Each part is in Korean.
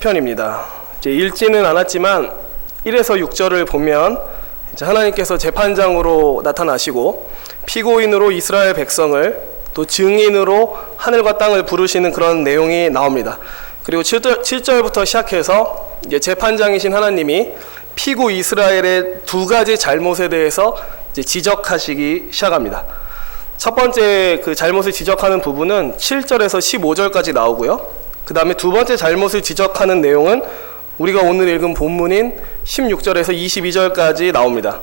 편입니다. 이제 읽지는 않았지만 1에서 6절을 보면 이제 하나님께서 재판장으로 나타나시고 피고인으로 이스라엘 백성을 또 증인으로 하늘과 땅을 부르시는 그런 내용이 나옵니다. 그리고 7절부터 시작해서 이제 재판장이신 하나님이 피고 이스라엘의 두 가지 잘못에 대해서 이제 지적하시기 시작합니다. 첫 번째 그 잘못을 지적하는 부분은 7절에서 15절까지 나오고요. 그 다음에 두 번째 잘못을 지적하는 내용은 우리가 오늘 읽은 본문인 16절에서 22절까지 나옵니다.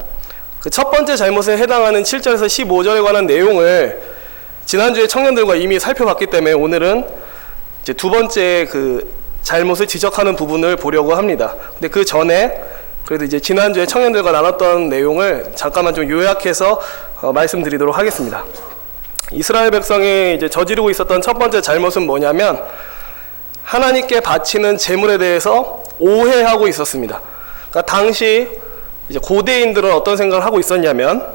그 첫 번째 잘못에 해당하는 7절에서 15절에 관한 내용을 지난주에 청년들과 이미 살펴봤기 때문에 오늘은 이제 두 번째 그 잘못을 지적하는 부분을 보려고 합니다. 근데 그 전에 그래도 이제 지난주에 청년들과 나눴던 내용을 잠깐만 좀 요약해서 말씀드리도록 하겠습니다. 이스라엘 백성이 이제 저지르고 있었던 첫 번째 잘못은 뭐냐면 하나님께 바치는 제물에 대해서 오해하고 있었습니다. 그러니까 당시 이제 고대인들은 어떤 생각을 하고 있었냐면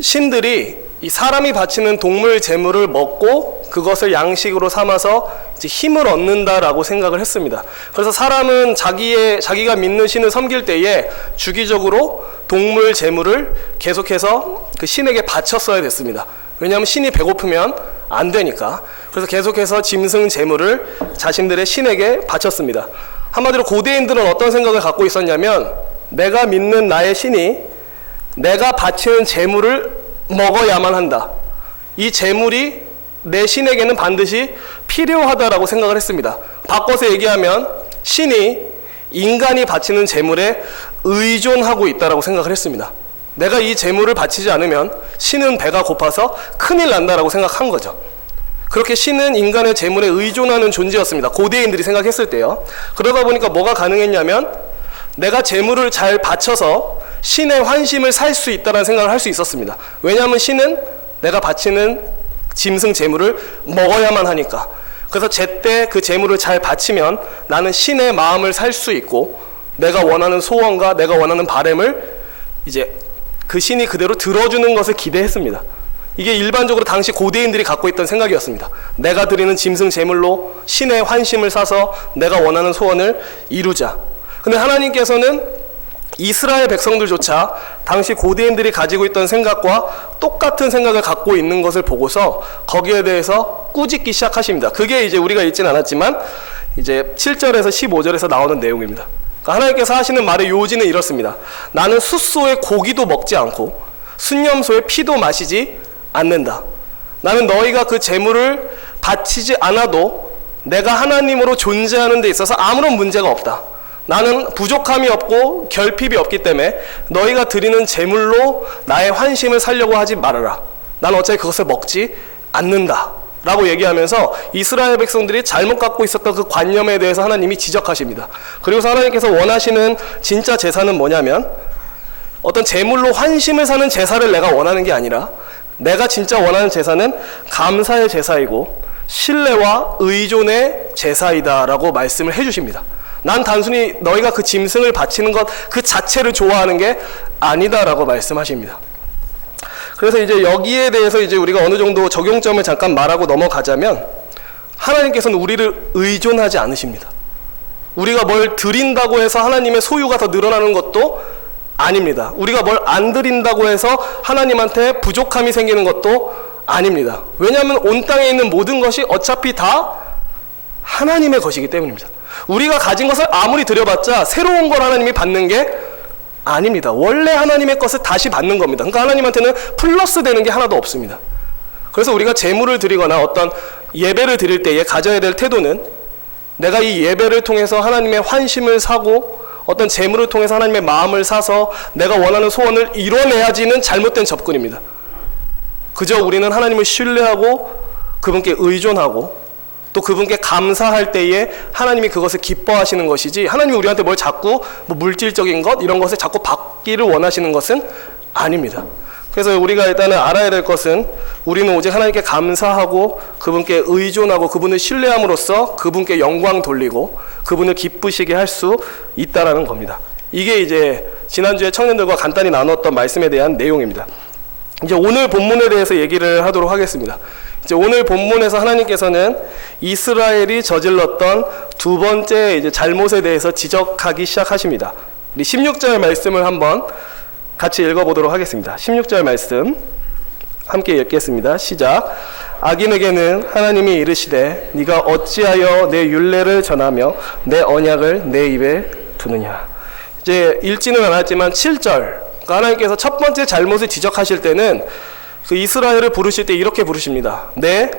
신들이 이 사람이 바치는 동물 제물을 먹고 그것을 양식으로 삼아서 이제 힘을 얻는다라고 생각을 했습니다. 그래서 사람은 자기가 믿는 신을 섬길 때에 주기적으로 동물 제물을 계속해서 그 신에게 바쳤어야 됐습니다. 왜냐하면 신이 배고프면 안 되니까. 그래서 계속해서 짐승 제물을 자신들의 신에게 바쳤습니다. 한마디로 고대인들은 어떤 생각을 갖고 있었냐면 내가 믿는 나의 신이 내가 바치는 제물을 먹어야만 한다. 이 제물이 내 신에게는 반드시 필요하다라고 생각을 했습니다. 바꿔서 얘기하면 신이 인간이 바치는 제물에 의존하고 있다라고 생각을 했습니다. 내가 이 제물을 바치지 않으면 신은 배가 고파서 큰일 난다라고 생각한 거죠. 그렇게 신은 인간의 제물에 의존하는 존재였습니다. 고대인들이 생각했을 때요. 그러다 보니까 뭐가 가능했냐면 내가 제물을 잘 바쳐서 신의 환심을 살 수 있다는 생각을 할 수 있었습니다. 왜냐하면 신은 내가 바치는 짐승 제물을 먹어야만 하니까. 그래서 제때 그 제물을 잘 바치면 나는 신의 마음을 살 수 있고 내가 원하는 소원과 내가 원하는 바람을 이제 그 신이 그대로 들어주는 것을 기대했습니다. 이게 일반적으로 당시 고대인들이 갖고 있던 생각이었습니다. 내가 드리는 짐승 제물로 신의 환심을 사서 내가 원하는 소원을 이루자. 근데 하나님께서는 이스라엘 백성들조차 당시 고대인들이 가지고 있던 생각과 똑같은 생각을 갖고 있는 것을 보고서 거기에 대해서 꾸짖기 시작하십니다. 그게 이제 우리가 읽진 않았지만 이제 7절에서 15절에서 나오는 내용입니다. 그러니까 하나님께서 하시는 말의 요지는 이렇습니다. 나는 숫소의 고기도 먹지 않고 순념소의 피도 마시지 않는다. 나는 너희가 그 제물을 바치지 않아도 내가 하나님으로 존재하는 데 있어서 아무런 문제가 없다. 나는 부족함이 없고 결핍이 없기 때문에 너희가 드리는 제물로 나의 환심을 살려고 하지 말아라. 나는 어차피 그것을 먹지 않는다 라고 얘기하면서 이스라엘 백성들이 잘못 갖고 있었던 그 관념에 대해서 하나님이 지적하십니다. 그리고서 하나님께서 원하시는 진짜 제사는 뭐냐면 어떤 제물로 환심을 사는 제사를 내가 원하는 게 아니라 내가 진짜 원하는 제사는 감사의 제사이고 신뢰와 의존의 제사이다 라고 말씀을 해주십니다. 난 단순히 너희가 그 짐승을 바치는 것 그 자체를 좋아하는 게 아니다 라고 말씀하십니다. 그래서 이제 여기에 대해서 이제 우리가 어느 정도 적용점을 잠깐 말하고 넘어가자면 하나님께서는 우리를 의존하지 않으십니다. 우리가 뭘 드린다고 해서 하나님의 소유가 더 늘어나는 것도 아닙니다. 우리가 뭘 안 드린다고 해서 하나님한테 부족함이 생기는 것도 아닙니다. 왜냐하면 온 땅에 있는 모든 것이 어차피 다 하나님의 것이기 때문입니다. 우리가 가진 것을 아무리 드려봤자 새로운 걸 하나님이 받는 게 아닙니다. 원래 하나님의 것을 다시 받는 겁니다. 그러니까 하나님한테는 플러스 되는 게 하나도 없습니다. 그래서 우리가 제물을 드리거나 어떤 예배를 드릴 때에 가져야 될 태도는 내가 이 예배를 통해서 하나님의 환심을 사고 어떤 제물을 통해서 하나님의 마음을 사서 내가 원하는 소원을 이뤄내야지는 잘못된 접근입니다. 그저 우리는 하나님을 신뢰하고 그분께 의존하고 또 그분께 감사할 때에 하나님이 그것을 기뻐하시는 것이지 하나님이 우리한테 뭘 자꾸 뭐 물질적인 것 이런 것을 자꾸 받기를 원하시는 것은 아닙니다. 그래서 우리가 일단은 알아야 될 것은 우리는 오직 하나님께 감사하고 그분께 의존하고 그분을 신뢰함으로써 그분께 영광 돌리고 그분을 기쁘시게 할 수 있다라는 겁니다. 이게 이제 지난주에 청년들과 간단히 나눴던 말씀에 대한 내용입니다. 이제 오늘 본문에 대해서 얘기를 하도록 하겠습니다. 이제 오늘 본문에서 하나님께서는 이스라엘이 저질렀던 두 번째 이제 잘못에 대해서 지적하기 시작하십니다. 우리 16절 말씀을 한번 같이 읽어보도록 하겠습니다. 16절 말씀 함께 읽겠습니다. 시작. 악인에게는 하나님이 이르시되 네가 어찌하여 내 율례를 전하며 내 언약을 내 입에 두느냐. 이제 읽지는 않았지만 7절, 그러니까 하나님께서 첫 번째 잘못을 지적하실 때는 그 이스라엘을 부르실 때 이렇게 부르십니다. 내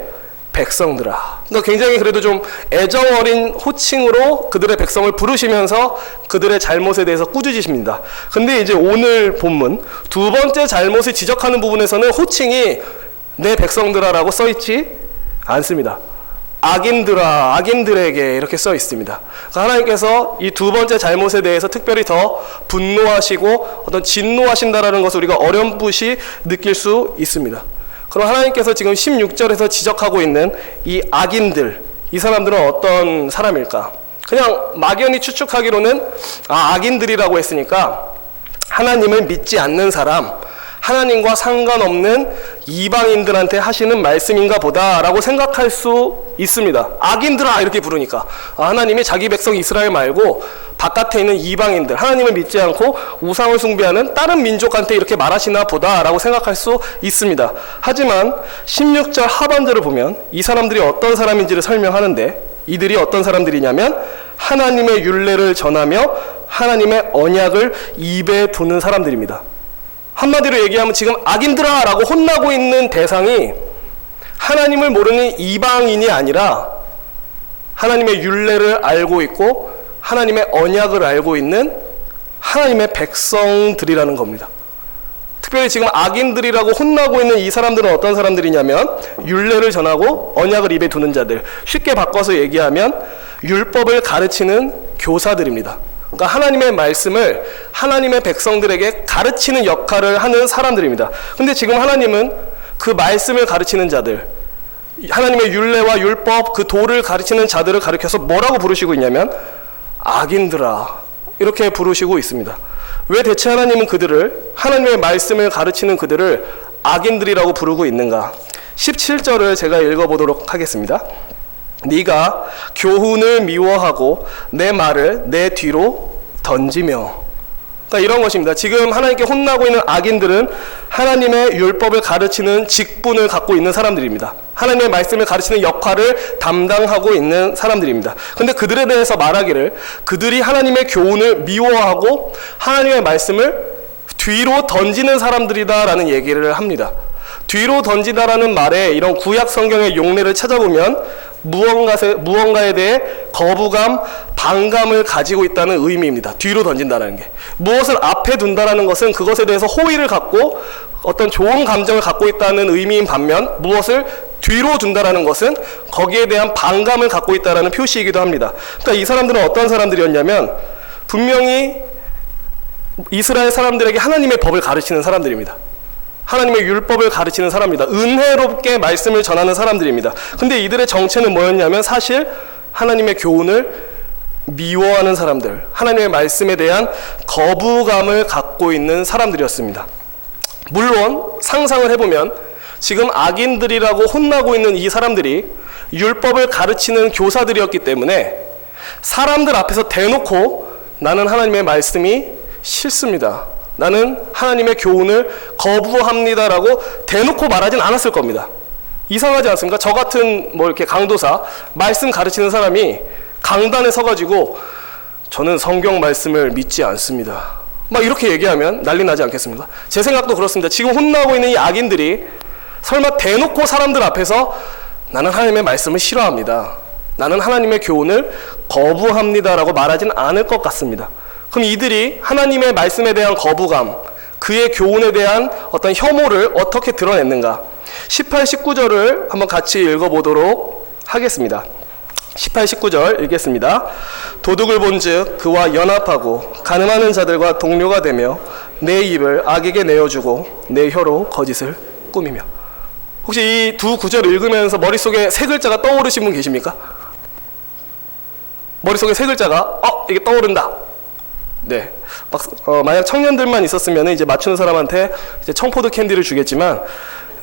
백성들아. 그러니까 굉장히 그래도 좀 애정 어린 호칭으로 그들의 백성을 부르시면서 그들의 잘못에 대해서 꾸짖으십니다. 근데 이제 오늘 본문 두 번째 잘못을 지적하는 부분에서는 호칭이 내 백성들아라고 써있지 않습니다. 악인들아, 악인들에게 이렇게 써 있습니다. 그러니까 하나님께서 이 두 번째 잘못에 대해서 특별히 더 분노하시고 어떤 진노하신다라는 것을 우리가 어렴풋이 느낄 수 있습니다. 그럼 하나님께서 지금 16절에서 지적하고 있는 이 악인들, 이 사람들은 어떤 사람일까? 그냥 막연히 추측하기로는 악인들이라고 했으니까 하나님을 믿지 않는 사람, 하나님과 상관없는 이방인들한테 하시는 말씀인가 보다라고 생각할 수 있습니다. 악인들아 이렇게 부르니까 하나님이 자기 백성 이스라엘 말고 바깥에 있는 이방인들, 하나님을 믿지 않고 우상을 숭배하는 다른 민족한테 이렇게 말하시나 보다라고 생각할 수 있습니다. 하지만 16절 하반절을 보면 이 사람들이 어떤 사람인지를 설명하는데, 이들이 어떤 사람들이냐면 하나님의 율례를 전하며 하나님의 언약을 입에 두는 사람들입니다. 한마디로 얘기하면 지금 악인들아 라고 혼나고 있는 대상이 하나님을 모르는 이방인이 아니라 하나님의 율례를 알고 있고 하나님의 언약을 알고 있는 하나님의 백성들이라는 겁니다. 특별히 지금 악인들이라고 혼나고 있는 이 사람들은 어떤 사람들이냐면 율례를 전하고 언약을 입에 두는 자들, 쉽게 바꿔서 얘기하면 율법을 가르치는 교사들입니다. 그러니까 하나님의 말씀을 하나님의 백성들에게 가르치는 역할을 하는 사람들입니다. 근데 지금 하나님은 그 말씀을 가르치는 자들, 하나님의 율례와 율법, 그 도를 가르치는 자들을 가리켜서 뭐라고 부르시고 있냐면 악인들아 이렇게 부르시고 있습니다. 왜 대체 하나님은 그들을, 하나님의 말씀을 가르치는 그들을 악인들이라고 부르고 있는가? 17절을 제가 읽어보도록 하겠습니다. 네가 교훈을 미워하고 내 말을 내 뒤로 던지며. 그러니까 이런 것입니다. 지금 하나님께 혼나고 있는 악인들은 하나님의 율법을 가르치는 직분을 갖고 있는 사람들입니다. 하나님의 말씀을 가르치는 역할을 담당하고 있는 사람들입니다. 근데 그들에 대해서 말하기를 그들이 하나님의 교훈을 미워하고 하나님의 말씀을 뒤로 던지는 사람들이다라는 얘기를 합니다. 뒤로 던지다라는 말에 이런 구약 성경의 용례를 찾아보면 무언가에 대해 거부감, 반감을 가지고 있다는 의미입니다. 뒤로 던진다는 게. 무엇을 앞에 둔다라는 것은 그것에 대해서 호의를 갖고 어떤 좋은 감정을 갖고 있다는 의미인 반면 무엇을 뒤로 둔다라는 것은 거기에 대한 반감을 갖고 있다는 표시이기도 합니다. 그러니까 이 사람들은 어떤 사람들이었냐면 분명히 이스라엘 사람들에게 하나님의 법을 가르치는 사람들입니다. 하나님의 율법을 가르치는 사람입니다. 은혜롭게 말씀을 전하는 사람들입니다. 근데 이들의 정체는 뭐였냐면 사실 하나님의 교훈을 미워하는 사람들, 하나님의 말씀에 대한 거부감을 갖고 있는 사람들이었습니다. 물론 상상을 해보면 지금 악인들이라고 혼나고 있는 이 사람들이 율법을 가르치는 교사들이었기 때문에 사람들 앞에서 대놓고 나는 하나님의 말씀이 싫습니다, 나는 하나님의 교훈을 거부합니다라고 대놓고 말하진 않았을 겁니다. 이상하지 않습니까? 저 같은 이렇게 강도사, 말씀 가르치는 사람이 강단에 서가지고 저는 성경 말씀을 믿지 않습니다, 막 이렇게 얘기하면 난리 나지 않겠습니까? 제 생각도 그렇습니다. 지금 혼나고 있는 이 악인들이 설마 대놓고 사람들 앞에서 나는 하나님의 말씀을 싫어합니다, 나는 하나님의 교훈을 거부합니다라고 말하진 않을 것 같습니다. 그럼 이들이 하나님의 말씀에 대한 거부감, 그의 교훈에 대한 어떤 혐오를 어떻게 드러냈는가? 18, 19절을 한번 같이 읽어보도록 하겠습니다. 18, 19절 읽겠습니다. 도둑을 본즉 그와 연합하고 가늠하는 자들과 동료가 되며 내 입을 악에게 내어주고 내 혀로 거짓을 꾸미며. 혹시 이 두 구절을 읽으면서 머릿속에 세 글자가 떠오르신 분 계십니까? 머릿속에 세 글자가 이게 떠오른다. 네, 만약 청년들만 있었으면 이제 맞추는 사람한테 이제 청포도 캔디를 주겠지만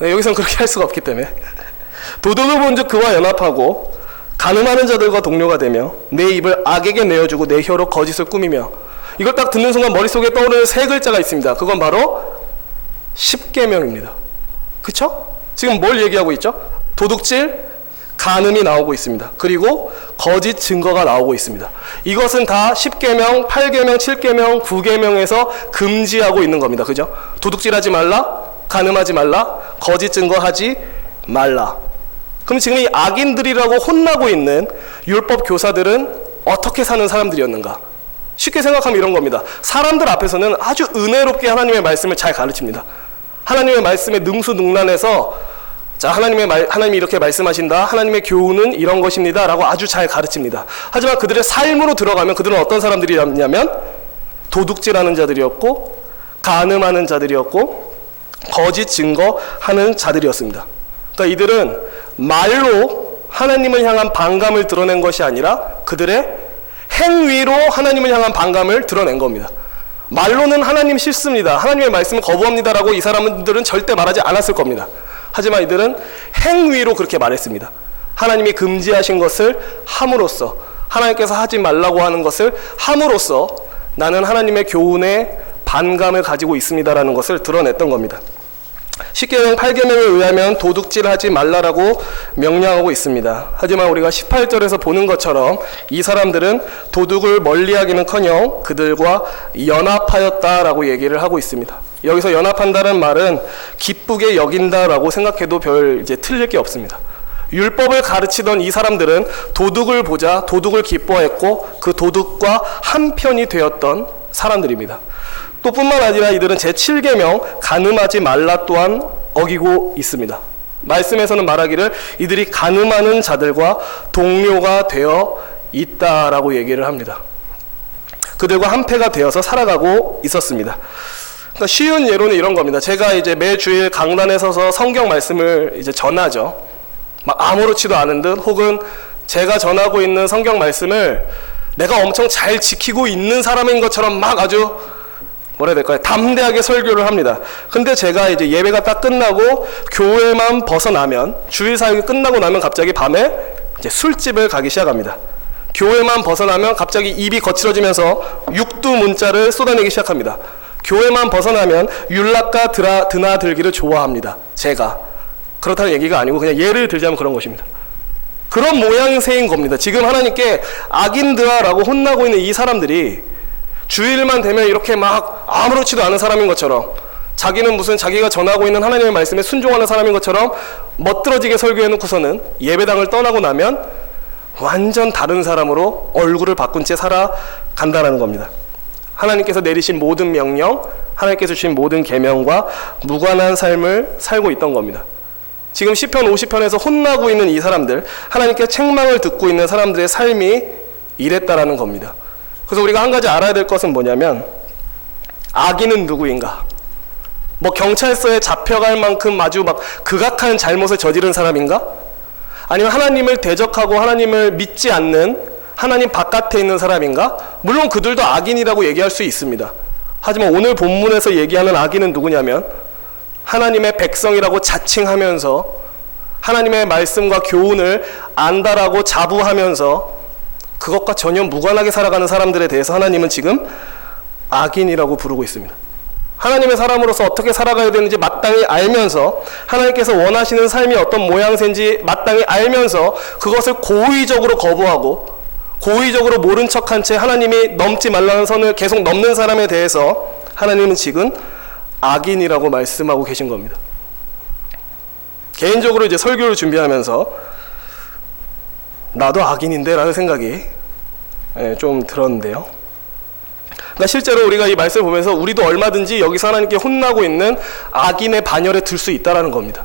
여기서는 그렇게 할 수가 없기 때문에 도둑을 본즉 그와 연합하고 간음하는 자들과 동료가 되며 내 입을 악에게 내어주고 내 혀로 거짓을 꾸미며. 이걸 딱 듣는 순간 머릿속에 떠오르는 세 글자가 있습니다. 그건 바로 십계명입니다. 그쵸? 지금 뭘 얘기하고 있죠? 도둑질, 간음이 나오고 있습니다. 그리고 거짓 증거가 나오고 있습니다. 이것은 다 10계명, 8계명, 7계명, 9계명에서 금지하고 있는 겁니다. 그죠? 도둑질하지 말라, 간음하지 말라, 거짓 증거하지 말라. 그럼 지금 이 악인들이라고 혼나고 있는 율법 교사들은 어떻게 사는 사람들이었는가? 쉽게 생각하면 이런 겁니다. 사람들 앞에서는 아주 은혜롭게 하나님의 말씀을 잘 가르칩니다. 하나님의 말씀에 능수능란해서 자, 하나님이 이렇게 말씀하신다. 하나님의 교훈은 이런 것입니다. 라고 아주 잘 가르칩니다. 하지만 그들의 삶으로 들어가면 그들은 어떤 사람들이었냐면 도둑질하는 자들이었고 간음하는 자들이었고 거짓 증거하는 자들이었습니다. 그러니까 이들은 말로 하나님을 향한 반감을 드러낸 것이 아니라 그들의 행위로 하나님을 향한 반감을 드러낸 겁니다. 말로는 하나님 싫습니다. 하나님의 말씀을 거부합니다라고 이 사람들은 절대 말하지 않았을 겁니다. 하지만 이들은 행위로 그렇게 말했습니다. 하나님이 금지하신 것을 함으로써, 하나님께서 하지 말라고 하는 것을 함으로써 나는 하나님의 교훈에 반감을 가지고 있습니다라는 것을 드러냈던 겁니다. 10계명, 8계명에 의하면 도둑질하지 말라라고 명령하고 있습니다. 하지만 우리가 18절에서 보는 것처럼 이 사람들은 도둑을 멀리하기는커녕 그들과 연합하였다라고 얘기를 하고 있습니다. 여기서 연합한다는 말은 기쁘게 여긴다라고 생각해도 별 틀릴 게 없습니다. 율법을 가르치던 이 사람들은 도둑을 보자 도둑을 기뻐했고 그 도둑과 한편이 되었던 사람들입니다. 또 뿐만 아니라 이들은 제7계명 간음하지 말라 또한 어기고 있습니다. 말씀에서는 말하기를 이들이 간음하는 자들과 동료가 되어 있다라고 얘기를 합니다. 그들과 한패가 되어서 살아가고 있었습니다. 그러니까 쉬운 예로는 이런 겁니다. 제가 이제 매주일 강단에 서서 성경 말씀을 이제 전하죠. 막 아무렇지도 않은 듯 혹은 제가 전하고 있는 성경 말씀을 내가 엄청 잘 지키고 있는 사람인 것처럼 막 아주 뭐라 해야 될까요? 담대하게 설교를 합니다. 근데 제가 이제 예배가 딱 끝나고 교회만 벗어나면 주일 사역이 끝나고 나면 갑자기 밤에 이제 술집을 가기 시작합니다. 교회만 벗어나면 갑자기 입이 거칠어지면서 육두 문자를 쏟아내기 시작합니다. 교회만 벗어나면 율락과 드나들기를 좋아합니다. 제가 그렇다는 얘기가 아니고 그냥 예를 들자면 그런 것입니다. 그런 모양새인 겁니다. 지금 하나님께 악인들아라고 혼나고 있는 이 사람들이 주일만 되면 이렇게 막 아무렇지도 않은 사람인 것처럼 자기는 무슨 자기가 전하고 있는 하나님의 말씀에 순종하는 사람인 것처럼 멋들어지게 설교해놓고서는 예배당을 떠나고 나면 완전 다른 사람으로 얼굴을 바꾼 채 살아간다는 겁니다. 하나님께서 내리신 모든 명령, 하나님께서 주신 모든 계명과 무관한 삶을 살고 있던 겁니다. 지금 시편 50편에서 혼나고 있는 이 사람들, 하나님께 책망을 듣고 있는 사람들의 삶이 이랬다라는 겁니다. 그래서 우리가 한 가지 알아야 될 것은 뭐냐면 악인은 누구인가? 뭐 경찰서에 잡혀갈 만큼 아주 막 극악한 잘못을 저지른 사람인가? 아니면 하나님을 대적하고 하나님을 믿지 않는 하나님 바깥에 있는 사람인가? 물론 그들도 악인이라고 얘기할 수 있습니다. 하지만 오늘 본문에서 얘기하는 악인은 누구냐면 하나님의 백성이라고 자칭하면서 하나님의 말씀과 교훈을 안다라고 자부하면서 그것과 전혀 무관하게 살아가는 사람들에 대해서 하나님은 지금 악인이라고 부르고 있습니다. 하나님의 사람으로서 어떻게 살아가야 되는지 마땅히 알면서 하나님께서 원하시는 삶이 어떤 모양새인지 마땅히 알면서 그것을 고의적으로 거부하고 고의적으로 모른 척한 채 하나님이 넘지 말라는 선을 계속 넘는 사람에 대해서 하나님은 지금 악인이라고 말씀하고 계신 겁니다. 개인적으로 이제 설교를 준비하면서 나도 악인인데 라는 생각이 좀 들었는데요. 그러니까 실제로 우리가 이 말씀을 보면서 우리도 얼마든지 여기서 하나님께 혼나고 있는 악인의 반열에 들 수 있다는 겁니다.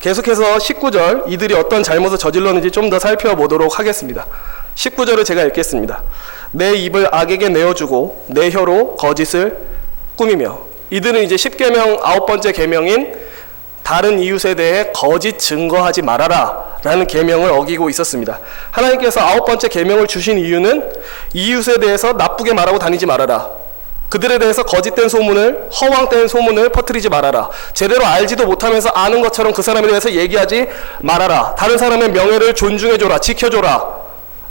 계속해서 19절 이들이 어떤 잘못을 저질렀는지 좀 더 살펴보도록 하겠습니다. 19절을 제가 읽겠습니다. 내 입을 악에게 내어주고 내 혀로 거짓을 꾸미며. 이들은 이제 10계명 9번째 계명인 다른 이웃에 대해 거짓 증거하지 말아라 라는 계명을 어기고 있었습니다. 하나님께서 9번째 계명을 주신 이유는 이웃에 대해서 나쁘게 말하고 다니지 말아라. 그들에 대해서 거짓된 소문을, 허황된 소문을 퍼뜨리지 말아라. 제대로 알지도 못하면서 아는 것처럼 그 사람에 대해서 얘기하지 말아라. 다른 사람의 명예를 존중해줘라, 지켜줘라.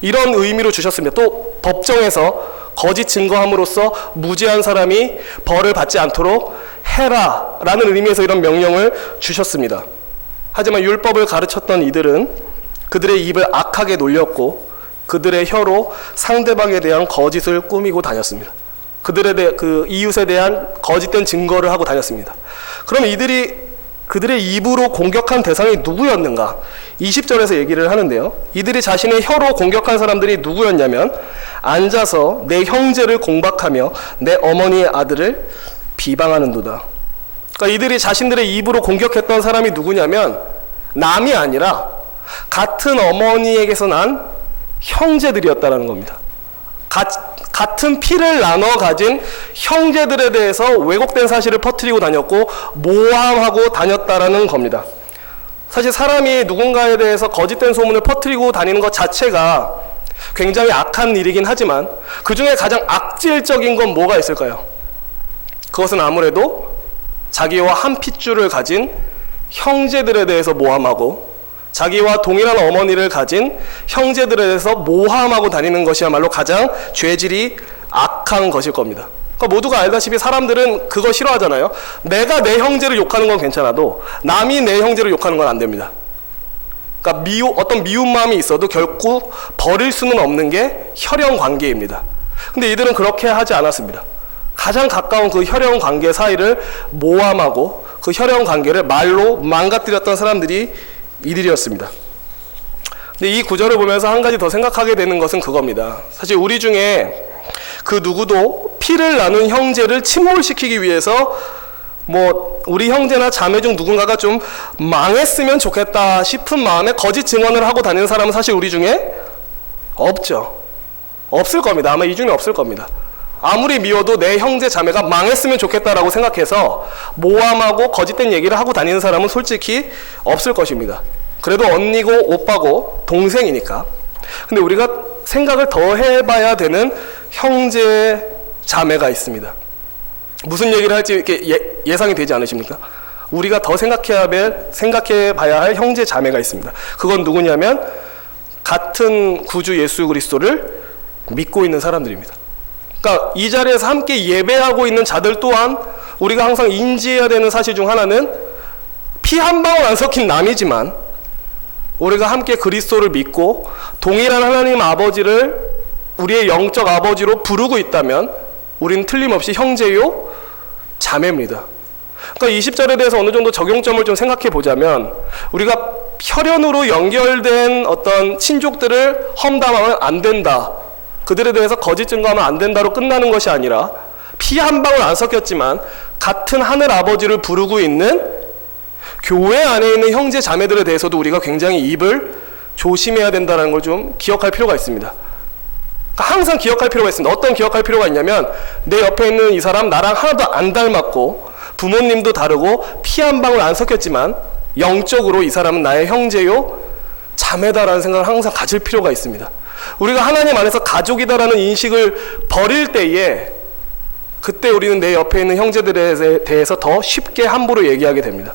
이런 의미로 주셨습니다. 또 법정에서 거짓 증거함으로써 무죄한 사람이 벌을 받지 않도록 해라 라는 의미에서 이런 명령을 주셨습니다. 하지만 율법을 가르쳤던 이들은 그들의 입을 악하게 놀렸고 그들의 혀로 상대방에 대한 거짓을 꾸미고 다녔습니다. 그 이웃에 대한 거짓된 증거를 하고 다녔습니다. 그럼 그들의 입으로 공격한 대상이 누구였는가? 20절에서 얘기를 하는데요. 이들이 자신의 혀로 공격한 사람들이 누구였냐면 앉아서 내 형제를 공박하며 내 어머니의 아들을 비방하는도다. 그러니까 이들이 자신들의 입으로 공격했던 사람이 누구냐면 남이 아니라 같은 어머니에게서 난 형제들이었다는 겁니다. 같은 피를 나눠 가진 형제들에 대해서 왜곡된 사실을 퍼뜨리고 다녔고 모함하고 다녔다라는 겁니다. 사실 사람이 누군가에 대해서 거짓된 소문을 퍼뜨리고 다니는 것 자체가 굉장히 악한 일이긴 하지만 그 중에 가장 악질적인 건 뭐가 있을까요? 그것은 아무래도 자기와 한 핏줄을 가진 형제들에 대해서 모함하고 자기와 동일한 어머니를 가진 형제들에 대해서 모함하고 다니는 것이야말로 가장 죄질이 악한 것일 겁니다. 그러니까 모두가 알다시피 사람들은 그거 싫어하잖아요. 내가 내 형제를 욕하는 건 괜찮아도 남이 내 형제를 욕하는 건 안 됩니다. 그러니까 어떤 미운 마음이 있어도 결코 버릴 수는 없는 게 혈연 관계입니다. 근데 이들은 그렇게 하지 않았습니다. 가장 가까운 그 혈연 관계 사이를 모함하고 그 혈연 관계를 말로 망가뜨렸던 사람들이 이들이었습니다. 근데 이 구절을 보면서 한 가지 더 생각하게 되는 것은 그겁니다. 사실 우리 중에 그 누구도 피를 나눈 형제를 침몰시키기 위해서 우리 형제나 자매 중 누군가가 좀 망했으면 좋겠다 싶은 마음에 거짓 증언을 하고 다니는 사람은 사실 우리 중에 없죠. 없을 겁니다. 아마 이 중에 없을 겁니다. 아무리 미워도 내 형제 자매가 망했으면 좋겠다라고 생각해서 모함하고 거짓된 얘기를 하고 다니는 사람은 솔직히 없을 것입니다. 그래도 언니고 오빠고 동생이니까. 근데 우리가 생각을 더 해봐야 되는 형제 자매가 있습니다. 무슨 얘기를 할지 이렇게 예상이 되지 않으십니까? 우리가 더 생각해 봐야 할 형제 자매가 있습니다. 그건 누구냐면 같은 구주 예수 그리스도를 믿고 있는 사람들입니다. 그러니까 이 자리에서 함께 예배하고 있는 자들 또한 우리가 항상 인지해야 되는 사실 중 하나는 피 한 방울 안 섞인 남이지만 우리가 함께 그리스도를 믿고 동일한 하나님 아버지를 우리의 영적 아버지로 부르고 있다면 우리는 틀림없이 형제요 자매입니다. 그러니까 20절에 대해서 어느 정도 적용점을 좀 생각해 보자면 우리가 혈연으로 연결된 어떤 친족들을 험담하면 안 된다, 그들에 대해서 거짓 증거하면 안 된다로 끝나는 것이 아니라 피 한 방울 안 섞였지만 같은 하늘 아버지를 부르고 있는 교회 안에 있는 형제 자매들에 대해서도 우리가 굉장히 입을 조심해야 된다는 걸 좀 기억할 필요가 있습니다. 항상 기억할 필요가 있습니다. 어떤 기억할 필요가 있냐면 내 옆에 있는 이 사람 나랑 하나도 안 닮았고 부모님도 다르고 피 한 방울 안 섞였지만 영적으로 이 사람은 나의 형제요 자매다라는 생각을 항상 가질 필요가 있습니다. 우리가 하나님 안에서 가족이다라는 인식을 버릴 때에 그때 우리는 내 옆에 있는 형제들에 대해서 더 쉽게 함부로 얘기하게 됩니다.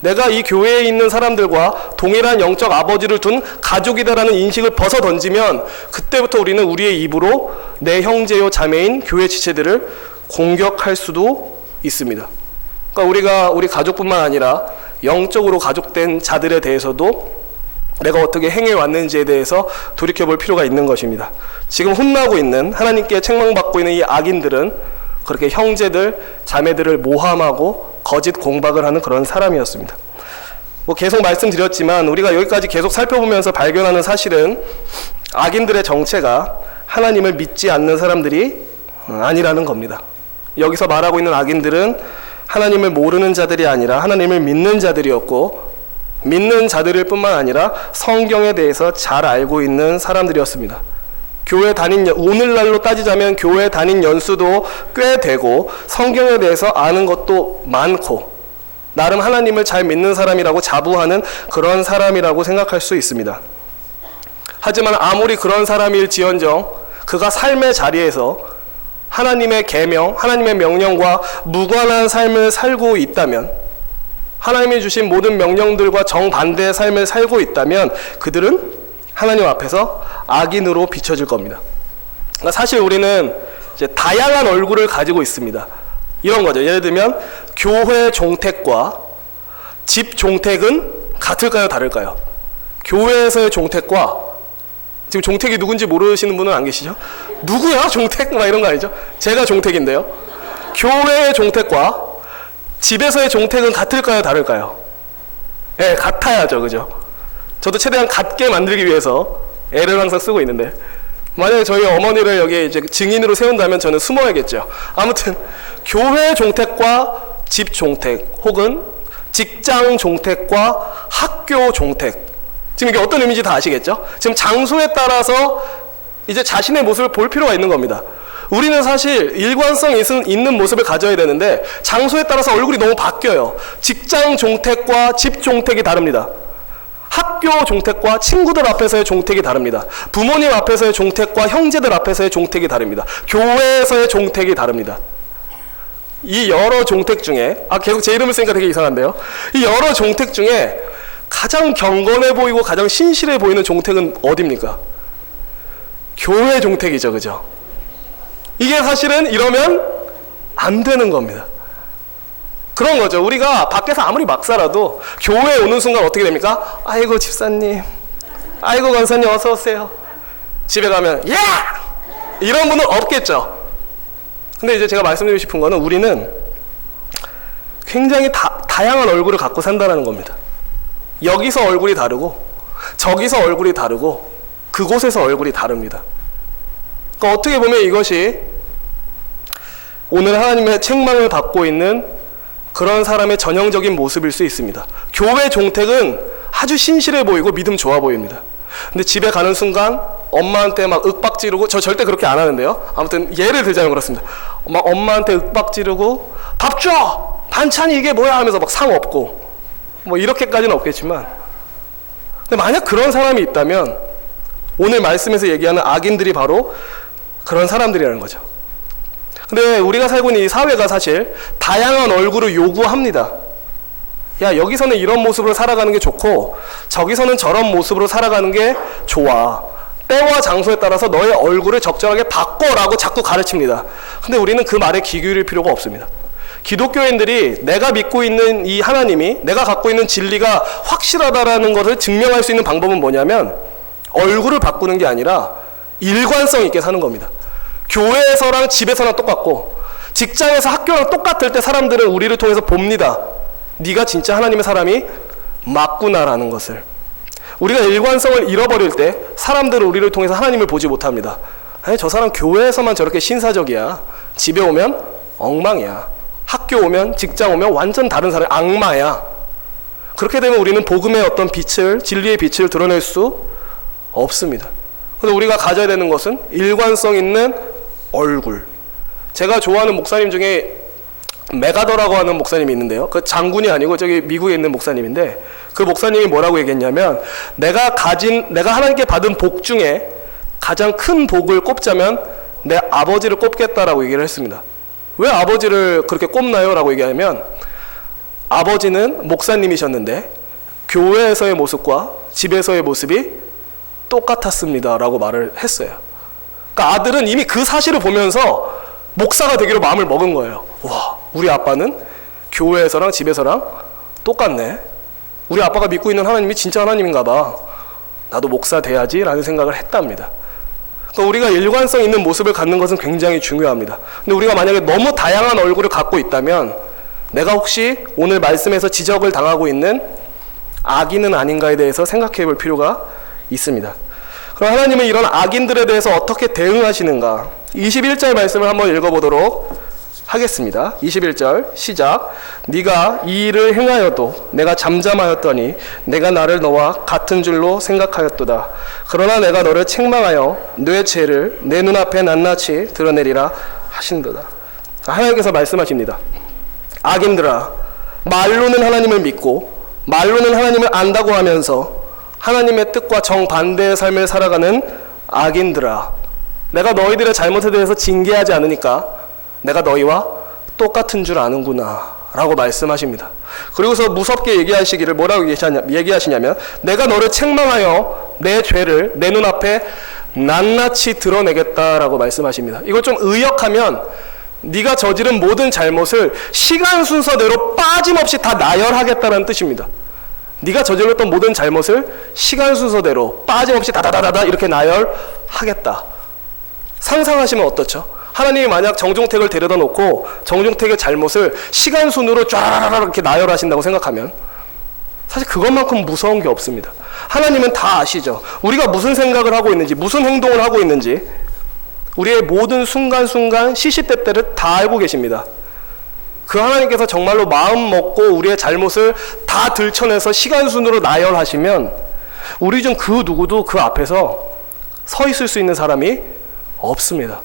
내가 이 교회에 있는 사람들과 동일한 영적 아버지를 둔 가족이다라는 인식을 벗어 던지면 그때부터 우리는 우리의 입으로 내 형제요 자매인 교회 지체들을 공격할 수도 있습니다. 그러니까 우리 가족뿐만 아니라 영적으로 가족된 자들에 대해서도 내가 어떻게 행해왔는지에 대해서 돌이켜볼 필요가 있는 것입니다. 지금 혼나고 있는, 하나님께 책망받고 있는 이 악인들은 그렇게 형제들, 자매들을 모함하고 거짓 공박을 하는 그런 사람이었습니다. 계속 말씀드렸지만 우리가 여기까지 계속 살펴보면서 발견하는 사실은 악인들의 정체가 하나님을 믿지 않는 사람들이 아니라는 겁니다. 여기서 말하고 있는 악인들은 하나님을 모르는 자들이 아니라 하나님을 믿는 자들이었고, 믿는 자들일 뿐만 아니라 성경에 대해서 잘 알고 있는 사람들이었습니다. 오늘날로 따지자면 교회 다닌 연수도 꽤 되고 성경에 대해서 아는 것도 많고 나름 하나님을 잘 믿는 사람이라고 자부하는 그런 사람이라고 생각할 수 있습니다. 하지만 아무리 그런 사람일지언정 그가 삶의 자리에서 하나님의 계명, 하나님의 명령과 무관한 삶을 살고 있다면, 하나님이 주신 모든 명령들과 정반대의 삶을 살고 있다면 그들은 하나님 앞에서 악인으로 비춰질 겁니다. 그러니까 사실 우리는 이제 다양한 얼굴을 가지고 있습니다. 이런 거죠. 예를 들면 교회 종택과 집 종택은 같을까요, 다를까요? 교회에서의 종택과, 지금 종택이 누군지 모르시는 분은 안 계시죠? 누구야 종택? 막 이런 거 아니죠? 제가 종택인데요. 교회의 종택과 집에서의 종택은 같을까요, 다를까요? 네, 같아야죠, 그죠? 저도 최대한 같게 만들기 위해서 애를 항상 쓰고 있는데, 만약에 저희 어머니를 여기 이제 증인으로 세운다면 저는 숨어야겠죠. 아무튼 교회 종택과 집 종택, 혹은 직장 종택과 학교 종택, 지금 이게 어떤 의미인지 다 아시겠죠? 지금 장소에 따라서 이제 자신의 모습을 볼 필요가 있는 겁니다. 우리는 사실 일관성 있는 모습을 가져야 되는데 장소에 따라서 얼굴이 너무 바뀌어요. 직장 종택과 집 종택이 다릅니다. 학교 종택과 친구들 앞에서의 종택이 다릅니다. 부모님 앞에서의 종택과 형제들 앞에서의 종택이 다릅니다. 교회에서의 종택이 다릅니다. 이 여러 종택 중에, 계속 제 이름을 쓰니까 되게 이상한데요. 이 여러 종택 중에 가장 경건해 보이고 가장 신실해 보이는 종택은 어디입니까? 교회 종택이죠, 그죠? 이게 사실은 이러면 안 되는 겁니다. 그런 거죠. 우리가 밖에서 아무리 막 살아도 교회에 오는 순간 어떻게 됩니까? 아이고 집사님, 아이고 권사님 어서 오세요. 집에 가면 야! 이런 분은 없겠죠. 근데 이제 제가 말씀드리고 싶은 거는 우리는 굉장히 다양한 얼굴을 갖고 산다는 겁니다. 여기서 얼굴이 다르고 저기서 얼굴이 다르고 그곳에서 얼굴이 다릅니다. 그러니까 어떻게 보면 이것이 오늘 하나님의 책망을 받고 있는 그런 사람의 전형적인 모습일 수 있습니다. 교회 종택은 아주 신실해 보이고 믿음 좋아 보입니다. 근데 집에 가는 순간 엄마한테 막 윽박 지르고, 저 절대 그렇게 안 하는데요. 아무튼 예를 들자면 그렇습니다. 막 엄마한테 윽박 지르고 밥 줘! 반찬이 이게 뭐야? 하면서 막 상 없고, 뭐 이렇게까지는 없겠지만, 근데 만약 그런 사람이 있다면 오늘 말씀에서 얘기하는 악인들이 바로 그런 사람들이라는 거죠. 근데 우리가 살고 있는 이 사회가 사실 다양한 얼굴을 요구합니다. 야, 여기서는 이런 모습으로 살아가는 게 좋고 저기서는 저런 모습으로 살아가는 게 좋아. 때와 장소에 따라서 너의 얼굴을 적절하게 바꿔라고 자꾸 가르칩니다. 근데 우리는 그 말에 귀 기울일 필요가 없습니다. 기독교인들이 내가 믿고 있는 이 하나님이, 내가 갖고 있는 진리가 확실하다라는 것을 증명할 수 있는 방법은 뭐냐면 얼굴을 바꾸는 게 아니라 일관성 있게 사는 겁니다. 교회에서랑 집에서랑 똑같고 직장에서 학교랑 똑같을 때 사람들은 우리를 통해서 봅니다. 네가 진짜 하나님의 사람이 맞구나라는 것을. 우리가 일관성을 잃어버릴 때 사람들은 우리를 통해서 하나님을 보지 못합니다. 아니, 저 사람 교회에서만 저렇게 신사적이야. 집에 오면 엉망이야. 학교 오면, 직장 오면 완전 다른 사람, 악마야. 그렇게 되면 우리는 복음의 어떤 빛을, 진리의 빛을 드러낼 수 없습니다. 그래서 우리가 가져야 되는 것은 일관성 있는 얼굴. 제가 좋아하는 목사님 중에 메가더라고 하는 목사님이 있는데요. 그 장군이 아니고 저기 미국에 있는 목사님인데, 그 목사님이 뭐라고 얘기했냐면, 내가 하나님께 받은 복 중에 가장 큰 복을 꼽자면 내 아버지를 꼽겠다라고 얘기를 했습니다. 왜 아버지를 그렇게 꼽나요? 라고 얘기하면, 아버지는 목사님이셨는데 교회에서의 모습과 집에서의 모습이 똑같았습니다 라고 말을 했어요. 그러니까 아들은 이미 그 사실을 보면서 목사가 되기로 마음을 먹은 거예요. 와, 우리 아빠는 교회에서랑 집에서랑 똑같네. 우리 아빠가 믿고 있는 하나님이 진짜 하나님인가 봐. 나도 목사 돼야지 라는 생각을 했답니다. 그러니까 우리가 일관성 있는 모습을 갖는 것은 굉장히 중요합니다. 근데 우리가 만약에 너무 다양한 얼굴을 갖고 있다면 내가 혹시 오늘 말씀에서 지적을 당하고 있는 악인은 아닌가에 대해서 생각해 볼 필요가 있습니다. 그럼 하나님은 이런 악인들에 대해서 어떻게 대응하시는가? 21절 말씀을 한번 읽어보도록 하겠습니다. 21절 시작. 네가 이 일을 행하여도 내가 잠잠하였더니 내가 나를 너와 같은 줄로 생각하였도다. 그러나 내가 너를 책망하여 네 죄를 내 눈앞에 낱낱이 드러내리라 하신도다. 하나님께서 말씀하십니다. 악인들아, 말로는 하나님을 믿고 말로는 하나님을 안다고 하면서 하나님의 뜻과 정반대의 삶을 살아가는 악인들아, 내가 너희들의 잘못에 대해서 징계하지 않으니까 내가 너희와 똑같은 줄 아는구나 라고 말씀하십니다. 그리고서 무섭게 얘기하시기를 뭐라고 얘기하시냐면 내가 너를 책망하여 내 죄를 내 눈앞에 낱낱이 드러내겠다라고 말씀하십니다. 이걸 좀 의역하면 네가 저지른 모든 잘못을 시간 순서대로 빠짐없이 다 나열하겠다는 뜻입니다. 네가 저질렀던 모든 잘못을 시간 순서대로 빠짐없이 다다다다다 이렇게 나열하겠다. 상상하시면 어떻죠? 하나님이 만약 정종택을 데려다 놓고 정종택의 잘못을 시간 순으로 쫙 이렇게 나열하신다고 생각하면 사실 그것만큼 무서운 게 없습니다. 하나님은 다 아시죠. 우리가 무슨 생각을 하고 있는지, 무슨 행동을 하고 있는지 우리의 모든 순간순간 시시때때를 다 알고 계십니다. 그 하나님께서 정말로 마음 먹고 우리의 잘못을 다 들춰내서 시간 순으로 나열하시면 우리 중 그 누구도 그 앞에서 서 있을 수 있는 사람이 없습니다.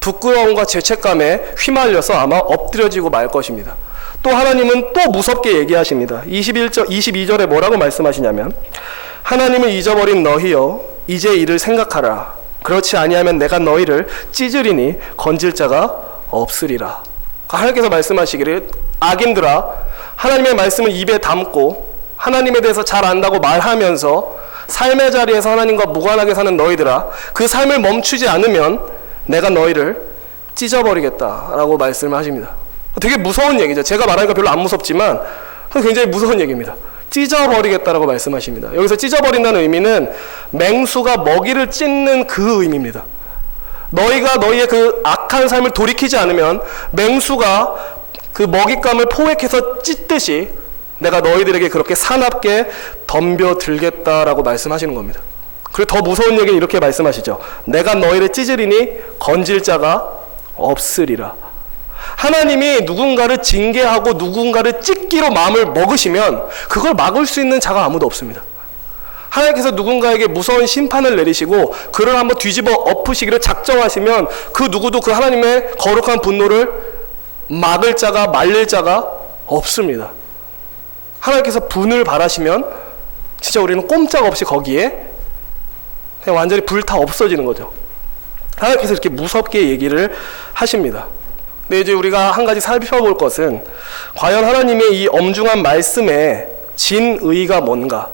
부끄러움과 죄책감에 휘말려서 아마 엎드려지고 말 것입니다. 또 하나님은 또 무섭게 얘기하십니다. 22절에 뭐라고 말씀하시냐면 하나님을 잊어버린 너희여 이제 이를 생각하라. 그렇지 아니하면 내가 너희를 찢으리니 건질 자가 없으리라. 하나님께서 말씀하시기를 악인들아 하나님의 말씀을 입에 담고 하나님에 대해서 잘 안다고 말하면서 삶의 자리에서 하나님과 무관하게 사는 너희들아 그 삶을 멈추지 않으면 내가 너희를 찢어버리겠다라고 말씀을 하십니다. 되게 무서운 얘기죠. 제가 말하니까 별로 안 무섭지만 굉장히 무서운 얘기입니다. 찢어버리겠다라고 말씀하십니다. 여기서 찢어버린다는 의미는 맹수가 먹이를 찢는 그 의미입니다. 너희가 너희의 그 악한 삶을 돌이키지 않으면 맹수가 그 먹잇감을 포획해서 찢듯이 내가 너희들에게 그렇게 사납게 덤벼들겠다라고 말씀하시는 겁니다. 그리고 더 무서운 얘기는 이렇게 말씀하시죠. 내가 너희를 찢으리니 건질 자가 없으리라. 하나님이 누군가를 징계하고 누군가를 찢기로 마음을 먹으시면 그걸 막을 수 있는 자가 아무도 없습니다. 하나님께서 누군가에게 무서운 심판을 내리시고 그를 한번 뒤집어 엎으시기를 작정하시면 그 누구도 그 하나님의 거룩한 분노를 막을 자가 말릴 자가 없습니다. 하나님께서 분을 바라시면 진짜 우리는 꼼짝없이 거기에 그냥 완전히 불타 없어지는 거죠. 하나님께서 이렇게 무섭게 얘기를 하십니다. 근데 이제 우리가 한 가지 살펴볼 것은 과연 하나님의 이 엄중한 말씀의 진의가 뭔가?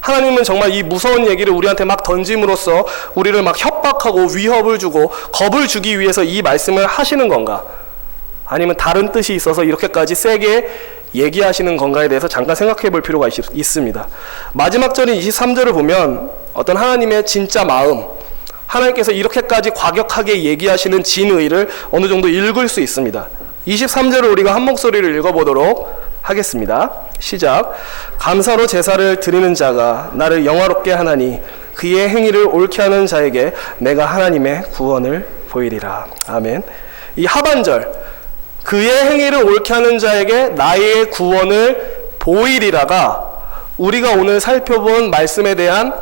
하나님은 정말 이 무서운 얘기를 우리한테 막 던짐으로써 우리를 막 협박하고 위협을 주고 겁을 주기 위해서 이 말씀을 하시는 건가? 아니면 다른 뜻이 있어서 이렇게까지 세게 얘기하시는 건가에 대해서 잠깐 생각해 볼 필요가 있습니다. 마지막 절인 23절을 보면 어떤 하나님의 진짜 마음, 하나님께서 이렇게까지 과격하게 얘기하시는 진의를 어느 정도 읽을 수 있습니다. 23절을 우리가 한 목소리를 읽어보도록 하겠습니다. 시작. 감사로 제사를 드리는 자가 나를 영화롭게 하나니 그의 행위를 옳게 하는 자에게 내가 하나님의 구원을 보이리라. 아멘. 이 하반절 그의 행위를 옳게 하는 자에게 나의 구원을 보이리라가 우리가 오늘 살펴본 말씀에 대한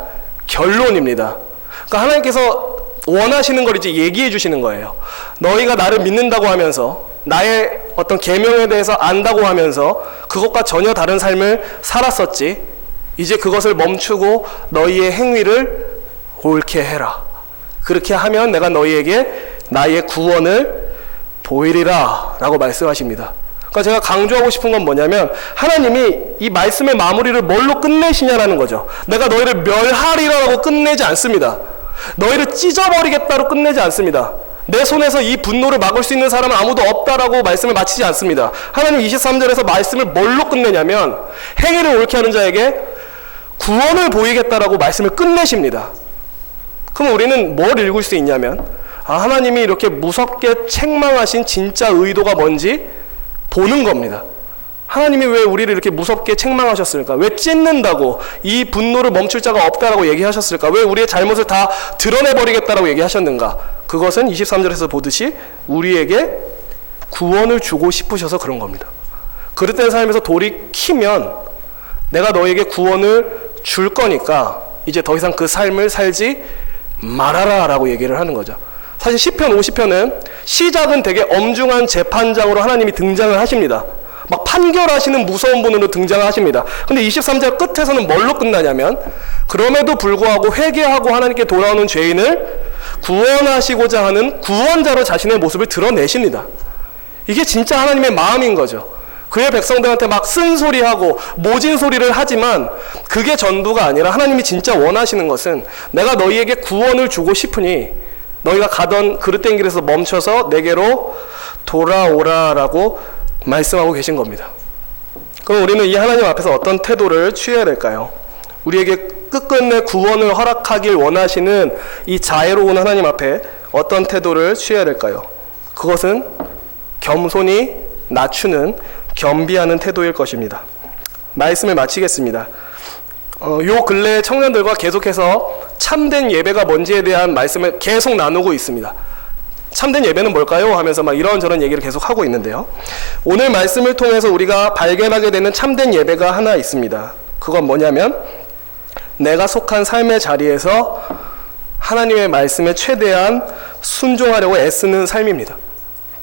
결론입니다. 그러니까 하나님께서 원하시는 걸 이제 얘기해 주시는 거예요. 너희가 나를 믿는다고 하면서 나의 어떤 계명에 대해서 안다고 하면서 그것과 전혀 다른 삶을 살았었지. 이제 그것을 멈추고 너희의 행위를 옳게 해라. 그렇게 하면 내가 너희에게 나의 구원을 보이리라 라고 말씀하십니다. 그러니까 제가 강조하고 싶은 건 뭐냐면 하나님이 이 말씀의 마무리를 뭘로 끝내시냐라는 거죠. 내가 너희를 멸하리라고 끝내지 않습니다. 너희를 찢어버리겠다로 끝내지 않습니다. 내 손에서 이 분노를 막을 수 있는 사람은 아무도 없다라고 말씀을 마치지 않습니다. 하나님 23절에서 말씀을 뭘로 끝내냐면 행위를 옳게 하는 자에게 구원을 보이겠다라고 말씀을 끝내십니다. 그럼 우리는 뭘 읽을 수 있냐면 하나님이 이렇게 무섭게 책망하신 진짜 의도가 뭔지 보는 겁니다. 하나님이 왜 우리를 이렇게 무섭게 책망하셨을까? 왜 찢는다고 이 분노를 멈출 자가 없다라고 얘기하셨을까? 왜 우리의 잘못을 다 드러내버리겠다라고 얘기하셨는가? 그것은 23절에서 보듯이 우리에게 구원을 주고 싶으셔서 그런 겁니다. 그릇된 삶에서 돌이키면 내가 너에게 구원을 줄 거니까 이제 더 이상 그 삶을 살지 말아라 라고 얘기를 하는 거죠. 사실 시편 50편은 시작은 되게 엄중한 재판장으로 하나님이 등장을 하십니다. 막 판결하시는 무서운 분으로 등장을 하십니다. 근데 23절 끝에서는 뭘로 끝나냐면 그럼에도 불구하고 회개하고 하나님께 돌아오는 죄인을 구원하시고자 하는 구원자로 자신의 모습을 드러내십니다. 이게 진짜 하나님의 마음인 거죠. 그의 백성들한테 막 쓴소리하고 모진 소리를 하지만 그게 전부가 아니라 하나님이 진짜 원하시는 것은 내가 너희에게 구원을 주고 싶으니 너희가 가던 그릇된 길에서 멈춰서 내게로 돌아오라라고 말씀하고 계신 겁니다. 그럼 우리는 이 하나님 앞에서 어떤 태도를 취해야 될까요? 우리에게 끝끝내 구원을 허락하길 원하시는 이 자애로운 하나님 앞에 어떤 태도를 취해야 될까요? 그것은 겸손히 낮추는 겸비하는 태도일 것입니다. 말씀을 마치겠습니다. 요 근래 청년들과 계속해서 참된 예배가 뭔지에 대한 말씀을 계속 나누고 있습니다. 참된 예배는 뭘까요? 하면서 막 이런저런 얘기를 계속 하고 있는데요. 오늘 말씀을 통해서 우리가 발견하게 되는 참된 예배가 하나 있습니다. 그건 뭐냐면 내가 속한 삶의 자리에서 하나님의 말씀에 최대한 순종하려고 애쓰는 삶입니다.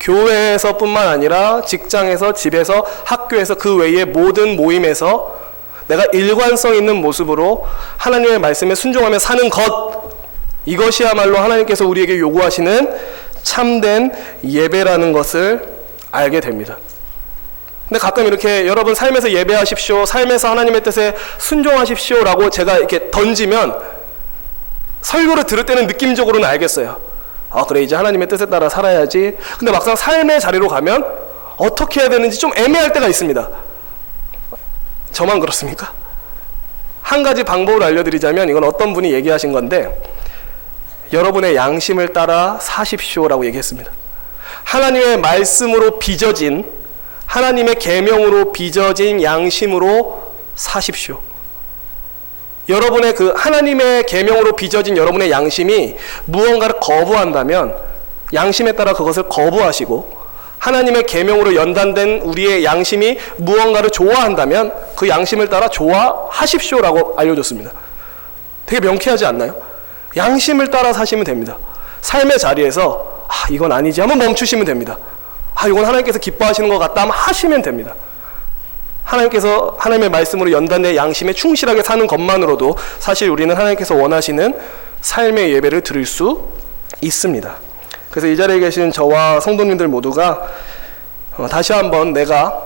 교회에서 뿐만 아니라 직장에서, 집에서, 학교에서, 그 외의 모든 모임에서 내가 일관성 있는 모습으로 하나님의 말씀에 순종하며 사는 것, 이것이야말로 하나님께서 우리에게 요구하시는 참된 예배라는 것을 알게 됩니다. 근데 가끔 이렇게 여러분 삶에서 예배하십시오, 삶에서 하나님의 뜻에 순종하십시오 라고 제가 이렇게 던지면 설교를 들을 때는 느낌적으로는 알겠어요. 그래, 이제 하나님의 뜻에 따라 살아야지. 근데 막상 삶의 자리로 가면 어떻게 해야 되는지 좀 애매할 때가 있습니다. 저만 그렇습니까? 한 가지 방법을 알려드리자면 이건 어떤 분이 얘기하신 건데, 여러분의 양심을 따라 사십시오라고 얘기했습니다. 하나님의 말씀으로 빚어진, 하나님의 계명으로 빚어진 양심으로 사십시오. 여러분의 그 하나님의 계명으로 빚어진 여러분의 양심이 무언가를 거부한다면 양심에 따라 그것을 거부하시고, 하나님의 계명으로 연단된 우리의 양심이 무언가를 좋아한다면 그 양심을 따라 좋아하십시오라고 알려줬습니다. 되게 명쾌하지 않나요? 양심을 따라 사시면 됩니다. 삶의 자리에서 이건 아니지 한번 멈추시면 됩니다. 이건 하나님께서 기뻐하시는 것 같다 하면 하시면 됩니다. 하나님께서 하나님의 말씀으로 연단된 양심에 충실하게 사는 것만으로도 사실 우리는 하나님께서 원하시는 삶의 예배를 드릴 수 있습니다. 그래서 이 자리에 계신 저와 성도님들 모두가 다시 한번 내가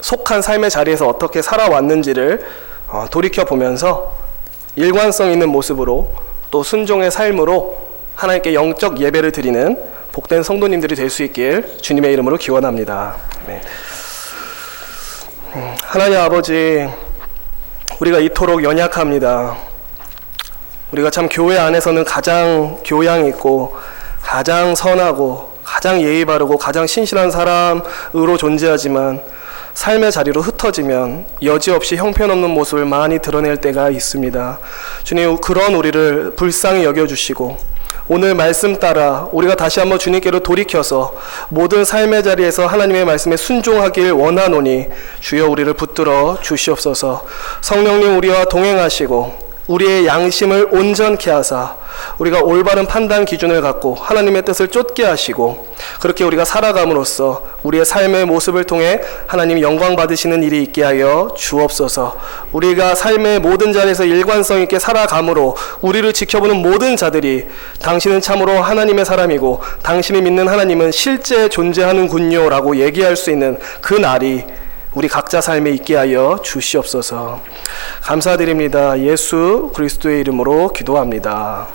속한 삶의 자리에서 어떻게 살아왔는지를 돌이켜보면서 일관성 있는 모습으로 또 순종의 삶으로 하나님께 영적 예배를 드리는 복된 성도님들이 될 수 있길 주님의 이름으로 기원합니다. 네. 하나님 아버지, 우리가 이토록 연약합니다. 우리가 참 교회 안에서는 가장 교양 있고 가장 선하고 가장 예의 바르고 가장 신실한 사람으로 존재하지만 삶의 자리로 흩어지면 여지없이 형편없는 모습을 많이 드러낼 때가 있습니다. 주님, 그런 우리를 불쌍히 여겨주시고 오늘 말씀 따라 우리가 다시 한번 주님께로 돌이켜서 모든 삶의 자리에서 하나님의 말씀에 순종하길 원하노니 주여 우리를 붙들어 주시옵소서. 성령님 우리와 동행하시고 우리의 양심을 온전케 하사 우리가 올바른 판단 기준을 갖고 하나님의 뜻을 쫓게 하시고 그렇게 우리가 살아감으로써 우리의 삶의 모습을 통해 하나님 영광 받으시는 일이 있게 하여 주옵소서. 우리가 삶의 모든 자리에서 일관성 있게 살아감으로 우리를 지켜보는 모든 자들이 당신은 참으로 하나님의 사람이고 당신이 믿는 하나님은 실제 존재하는군요 라고 얘기할 수 있는 그 날이 우리 각자 삶에 있게 하여 주시옵소서. 감사드립니다. 예수 그리스도의 이름으로 기도합니다.